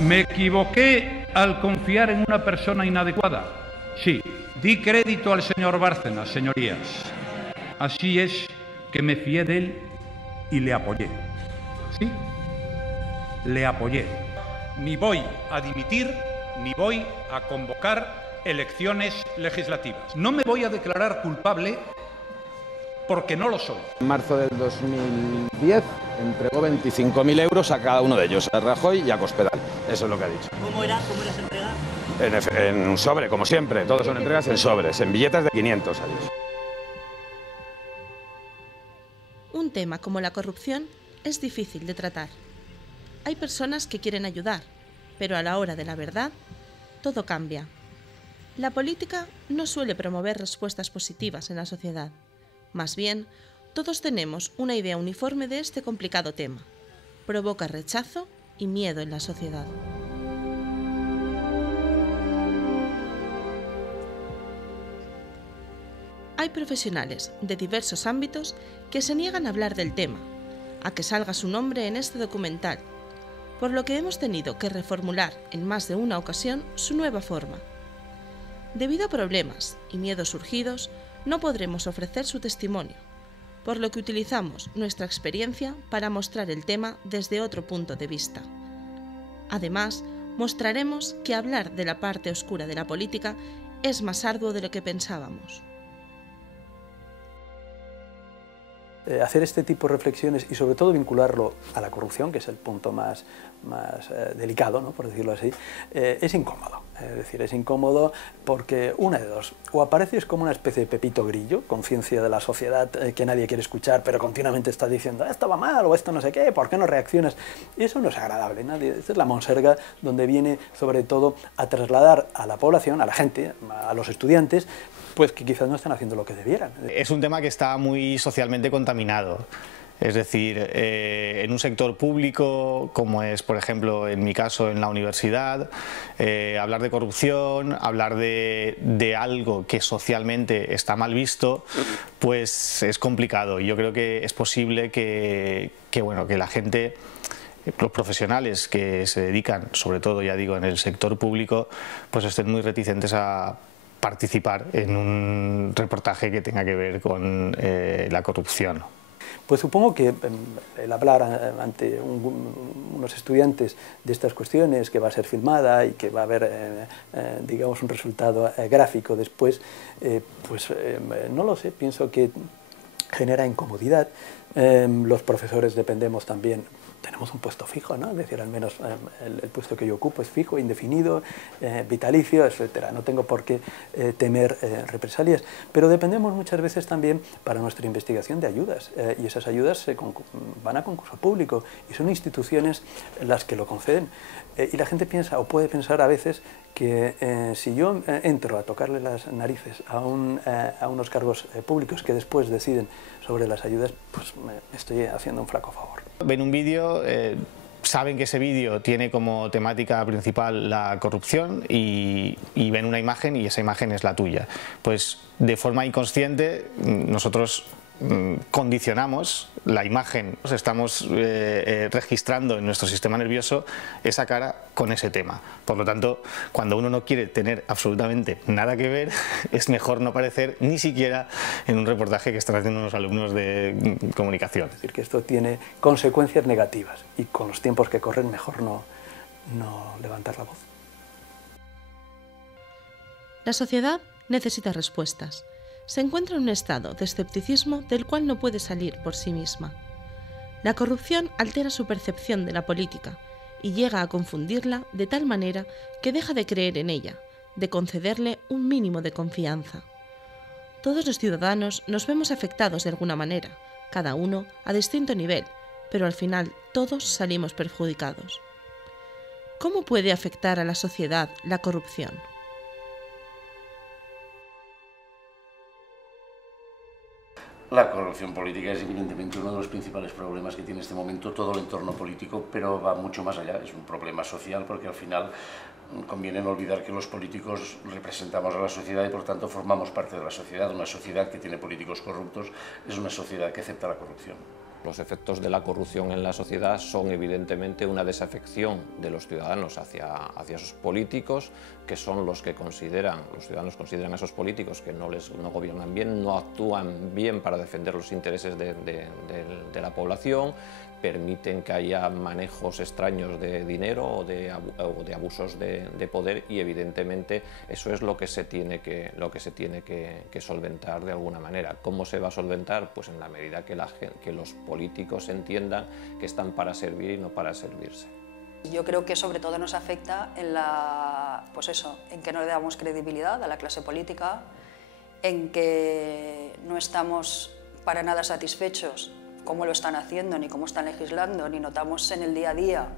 ¿Me equivoqué al confiar en una persona inadecuada? Sí. Di crédito al señor Bárcenas, señorías. Así es que me fié de él y le apoyé. Sí, le apoyé. Ni voy a dimitir, ni voy a convocar elecciones legislativas. No me voy a declarar culpable porque no lo soy. En marzo del 2010 entregó 25.000 euros a cada uno de ellos, a Rajoy y a Cospedal. Eso es lo que ha dicho. ¿Cómo era esa entrega? En un sobre, como siempre. Todos son entregas en sobres, en billetes de 500 años. Un tema como la corrupción es difícil de tratar. Hay personas que quieren ayudar, pero a la hora de la verdad, todo cambia. La política no suele promover respuestas positivas en la sociedad. Más bien, todos tenemos una idea uniforme de este complicado tema. Provoca rechazo y miedo en la sociedad. Hay profesionales de diversos ámbitos que se niegan a hablar del tema, a que salga su nombre en este documental, por lo que hemos tenido que reformular en más de una ocasión su nueva forma. Debido a problemas y miedos surgidos, no podremos ofrecer su testimonio, por lo que utilizamos nuestra experiencia para mostrar el tema desde otro punto de vista. Además, mostraremos que hablar de la parte oscura de la política es más arduo de lo que pensábamos. Hacer este tipo de reflexiones y sobre todo vincularlo a la corrupción, que es el punto más delicado, ¿no?, por decirlo así, es incómodo. Es decir, es incómodo porque una de dos, o apareces como una especie de Pepito Grillo, conciencia de la sociedad que nadie quiere escuchar, pero continuamente está diciendo esto va mal o esto no sé qué, ¿por qué no reaccionas? Y eso no es agradable, esta es la monserga donde viene sobre todo a trasladar a la población, a la gente, a los estudiantes, pues que quizás no están haciendo lo que debieran. Es un tema que está muy socialmente contaminado. Es decir, en un sector público, como es, por ejemplo, en mi caso, en la universidad, hablar de corrupción, hablar de algo que socialmente está mal visto, pues es complicado. Y yo creo que es posible que la gente, los profesionales que se dedican, sobre todo, ya digo, en el sector público, pues estén muy reticentes a participar en un reportaje que tenga que ver con la corrupción. Pues supongo que el hablar ante unos estudiantes de estas cuestiones, que va a ser filmada y que va a haber, digamos, un resultado gráfico después, no lo sé, pienso que genera incomodidad. Los profesores dependemos también, tenemos un puesto fijo, ¿no? Es decir, al menos el puesto que yo ocupo es fijo, indefinido, vitalicio, etc. No tengo por qué temer represalias, pero dependemos muchas veces también para nuestra investigación de ayudas, y esas ayudas van a concurso público y son instituciones las que lo conceden. Y la gente piensa, o puede pensar a veces, que si yo entro a tocarle las narices a unos cargos públicos que después deciden sobre las ayudas, pues me estoy haciendo un flaco favor. Ven un vídeo, saben que ese vídeo tiene como temática principal la corrupción y ven una imagen y esa imagen es la tuya. Pues de forma inconsciente nosotros condicionamos la imagen, estamos registrando en nuestro sistema nervioso esa cara con ese tema. Por lo tanto, cuando uno no quiere tener absolutamente nada que ver, es mejor no aparecer ni siquiera en un reportaje que están haciendo unos alumnos de comunicación. Es decir, que esto tiene consecuencias negativas y con los tiempos que corren mejor no levantar la voz. La sociedad necesita respuestas. Se encuentra en un estado de escepticismo del cual no puede salir por sí misma. La corrupción altera su percepción de la política y llega a confundirla de tal manera que deja de creer en ella, de concederle un mínimo de confianza. Todos los ciudadanos nos vemos afectados de alguna manera, cada uno a distinto nivel, pero al final todos salimos perjudicados. ¿Cómo puede afectar a la sociedad la corrupción? La corrupción política es evidentemente uno de los principales problemas que tiene en este momento todo el entorno político, pero va mucho más allá, es un problema social porque al final conviene no olvidar que los políticos representamos a la sociedad y por tanto formamos parte de la sociedad. Una sociedad que tiene políticos corruptos es una sociedad que acepta la corrupción. Los efectos de la corrupción en la sociedad son evidentemente una desafección de los ciudadanos hacia sus políticos, que son los ciudadanos consideran a esos políticos que no gobiernan bien, no actúan bien para defender los intereses de la población, permiten que haya manejos extraños de dinero o de abusos de poder, y evidentemente eso es lo que se tiene que solventar de alguna manera. ¿Cómo se va a solventar? Pues en la medida que los políticos entiendan que están para servir y no para servirse. Yo creo que sobre todo nos afecta en que no le damos credibilidad a la clase política, en que no estamos para nada satisfechos cómo lo están haciendo, ni cómo están legislando, ni notamos en el día a día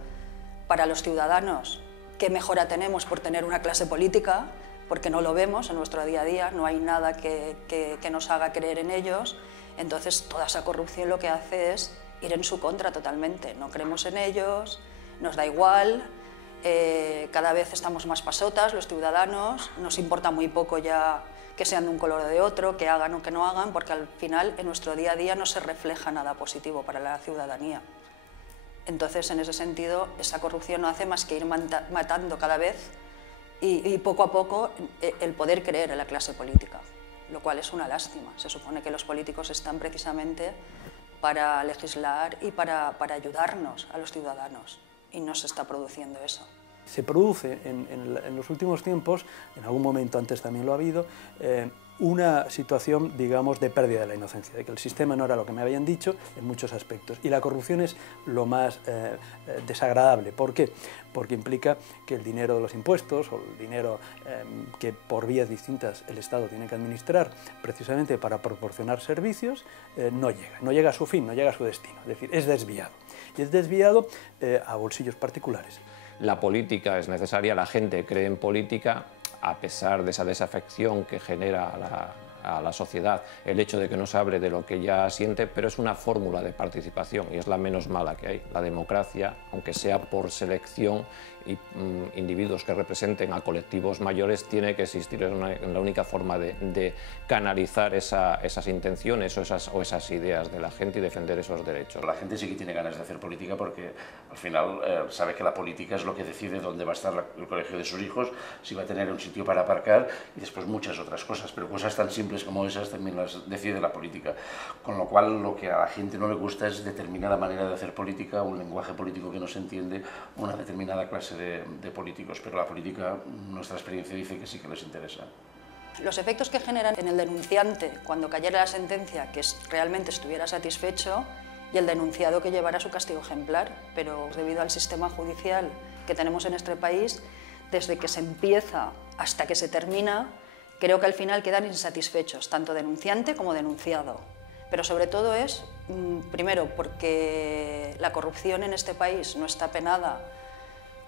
para los ciudadanos qué mejora tenemos por tener una clase política, porque no lo vemos en nuestro día a día, no hay nada que nos haga creer en ellos. Entonces toda esa corrupción lo que hace es ir en su contra totalmente. No creemos en ellos, nos da igual, cada vez estamos más pasotas los ciudadanos, nos importa muy poco ya que sean de un color o de otro, que hagan o que no hagan, porque al final en nuestro día a día no se refleja nada positivo para la ciudadanía. Entonces, en ese sentido, esa corrupción no hace más que ir matando cada vez y poco a poco el poder creer en la clase política, lo cual es una lástima. Se supone que los políticos están precisamente para legislar y para ayudarnos a los ciudadanos, y no se está produciendo eso. Se produce en los últimos tiempos, en algún momento antes también lo ha habido, una situación, digamos, de pérdida de la inocencia, de que el sistema no era lo que me habían dicho en muchos aspectos. Y la corrupción es lo más desagradable. ¿Por qué? Porque implica que el dinero de los impuestos, o el dinero que por vías distintas el Estado tiene que administrar precisamente para proporcionar servicios, no llega a su fin, no llega a su destino. Es decir, es desviado. Y es desviado a bolsillos particulares. La política es necesaria, la gente cree en política, a pesar de esa desafección que genera a la sociedad el hecho de que no se hable de lo que ya siente, pero es una fórmula de participación y es la menos mala que hay. La democracia, aunque sea por selección y individuos que representen a colectivos mayores, tiene que existir, es la única forma de canalizar esas intenciones o esas ideas de la gente y defender esos derechos. La gente sí que tiene ganas de hacer política porque al final sabe que la política es lo que decide dónde va a estar el colegio de sus hijos, si va a tener un sitio para aparcar y después muchas otras cosas, pero cosas tan simples como esas también las decide la política. Con lo cual lo que a la gente no le gusta es determinada manera de hacer política, un lenguaje político que no se entiende, una determinada clase de políticos, pero la política, nuestra experiencia dice que sí que les interesa. Los efectos que generan en el denunciante cuando cayera la sentencia, que realmente estuviera satisfecho, y el denunciado que llevara su castigo ejemplar, pero debido al sistema judicial que tenemos en este país, desde que se empieza hasta que se termina, creo que al final quedan insatisfechos, tanto denunciante como denunciado. Pero sobre todo es, primero, porque la corrupción en este país no está penada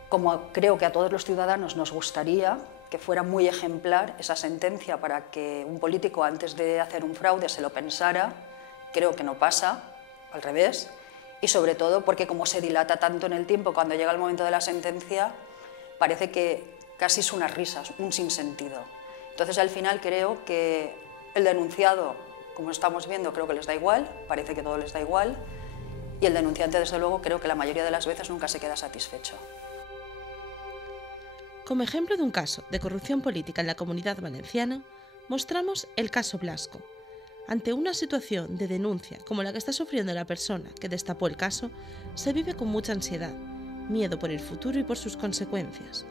como creo que a todos los ciudadanos nos gustaría, que fuera muy ejemplar esa sentencia para que un político antes de hacer un fraude se lo pensara. Creo que no pasa, al revés, y sobre todo porque como se dilata tanto en el tiempo, cuando llega el momento de la sentencia, parece que casi es unas risas, un sinsentido. Entonces al final creo que el denunciado, como estamos viendo, creo que les da igual, parece que todo les da igual, y el denunciante desde luego creo que la mayoría de las veces nunca se queda satisfecho. Como ejemplo de un caso de corrupción política en la Comunidad Valenciana, mostramos el caso Blasco. Ante una situación de denuncia como la que está sufriendo la persona que destapó el caso, se vive con mucha ansiedad, miedo por el futuro y por sus consecuencias.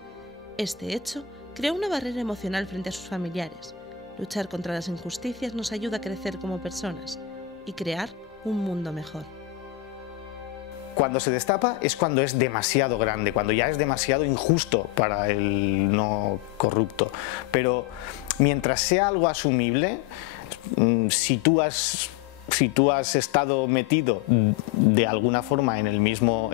Este hecho crea una barrera emocional frente a sus familiares. Luchar contra las injusticias nos ayuda a crecer como personas y crear un mundo mejor. Cuando se destapa es cuando es demasiado grande, cuando ya es demasiado injusto para el no corrupto. Pero mientras sea algo asumible, si tú has estado metido de alguna forma en el mismo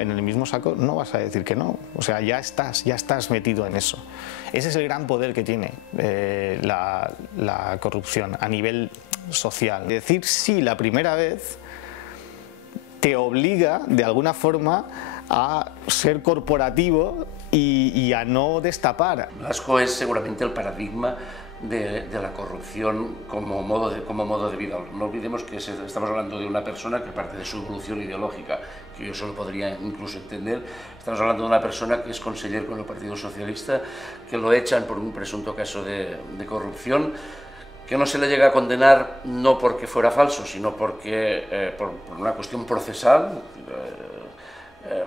saco, no vas a decir que no. O sea, ya estás metido en eso. Ese es el gran poder que tiene la corrupción a nivel social. Decir sí la primera vez te obliga de alguna forma a ser corporativo y a no destapar. Blasco es seguramente el paradigma de la corrupción como modo de vida. No olvidemos que estamos hablando de una persona que, aparte de su evolución ideológica, que yo solo podría incluso entender, estamos hablando de una persona que es conseller con el Partido Socialista, que lo echan por un presunto caso de corrupción, que no se le llega a condenar no porque fuera falso, sino porque por una cuestión procesal,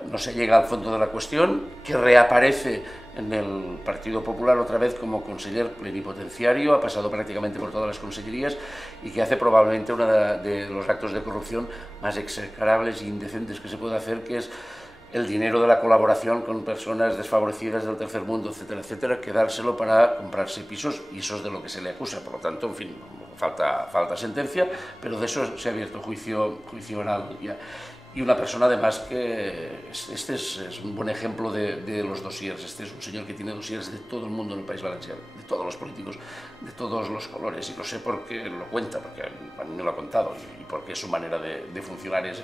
no se llega al fondo de la cuestión, que reaparece en el Partido Popular otra vez como conseller plenipotenciario, ha pasado prácticamente por todas las consellerías y que hace probablemente uno de los actos de corrupción más execrables e indecentes que se puede hacer, que es el dinero de la colaboración con personas desfavorecidas del tercer mundo, etcétera, etcétera, que dárselo para comprarse pisos, y eso es de lo que se le acusa. Por lo tanto, en fin, falta sentencia, pero de eso se ha abierto juicio oral ya. Y una persona además que, este es un buen ejemplo de los dossiers, este es un señor que tiene dossiers de todo el mundo en el País Valenciano, de todos los políticos, de todos los colores, y lo sé porque lo cuenta, porque a mí me lo ha contado, y porque su manera de funcionar es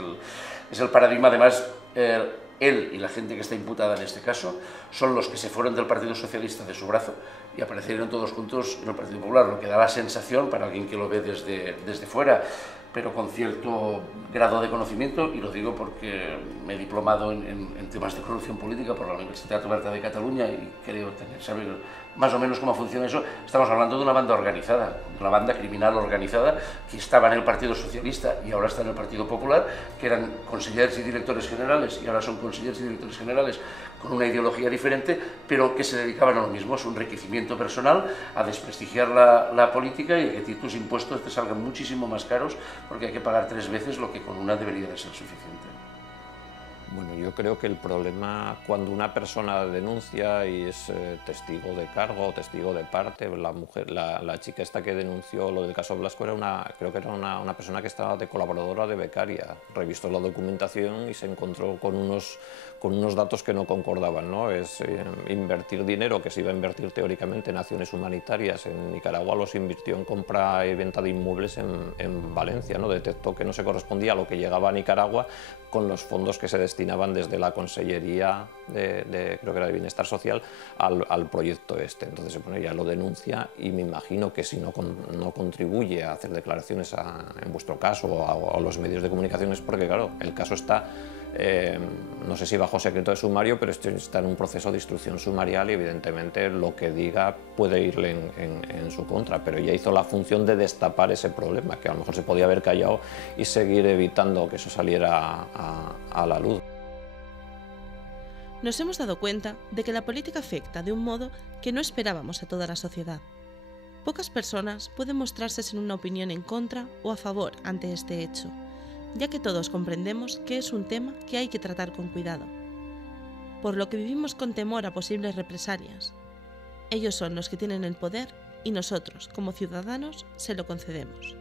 el paradigma. Además, él y la gente que está imputada en este caso son los que se fueron del Partido Socialista de su brazo y aparecieron todos juntos en el Partido Popular, lo que da la sensación, para alguien que lo ve desde fuera, pero con cierto grado de conocimiento, y lo digo porque me he diplomado en temas de corrupción política por la Universitat Oberta de Cataluña y creo saber más o menos cómo funciona eso. Estamos hablando de una banda organizada, de una banda criminal organizada que estaba en el Partido Socialista y ahora está en el Partido Popular, que eran consejeros y directores generales y ahora son consejeros y directores generales con una ideología diferente, pero que se dedicaban a lo mismo, es un enriquecimiento personal, a desprestigiar la política y a que tus impuestos te salgan muchísimo más caros porque hay que pagar 3 veces lo que con una debería de ser suficiente. Bueno, yo creo que el problema cuando una persona denuncia y es testigo de cargo o testigo de parte, la chica esta que denunció lo del caso Blasco creo que era una persona que estaba de colaboradora de becaria, revisó la documentación y se encontró con unos datos que no concordaban, ¿no? Es invertir dinero que se iba a invertir teóricamente en acciones humanitarias en Nicaragua, los invirtió en compra y venta de inmuebles en Valencia, ¿no? Detectó que no se correspondía a lo que llegaba a Nicaragua con los fondos que se destinaban desde la Consellería creo que era de Bienestar Social al proyecto este. Entonces ya lo denuncia y me imagino que si no contribuye a hacer declaraciones en vuestro caso o a los medios de comunicación es porque, claro, el caso está, no sé si bajo secreto de sumario, pero está en un proceso de instrucción sumarial y evidentemente lo que diga puede irle en su contra, pero ella hizo la función de destapar ese problema, que a lo mejor se podía haber callado y seguir evitando que eso saliera a la luz. Nos hemos dado cuenta de que la política afecta de un modo que no esperábamos a toda la sociedad. Pocas personas pueden mostrarse sin una opinión en contra o a favor ante este hecho, ya que todos comprendemos que es un tema que hay que tratar con cuidado, por lo que vivimos con temor a posibles represalias. Ellos son los que tienen el poder y nosotros, como ciudadanos, se lo concedemos.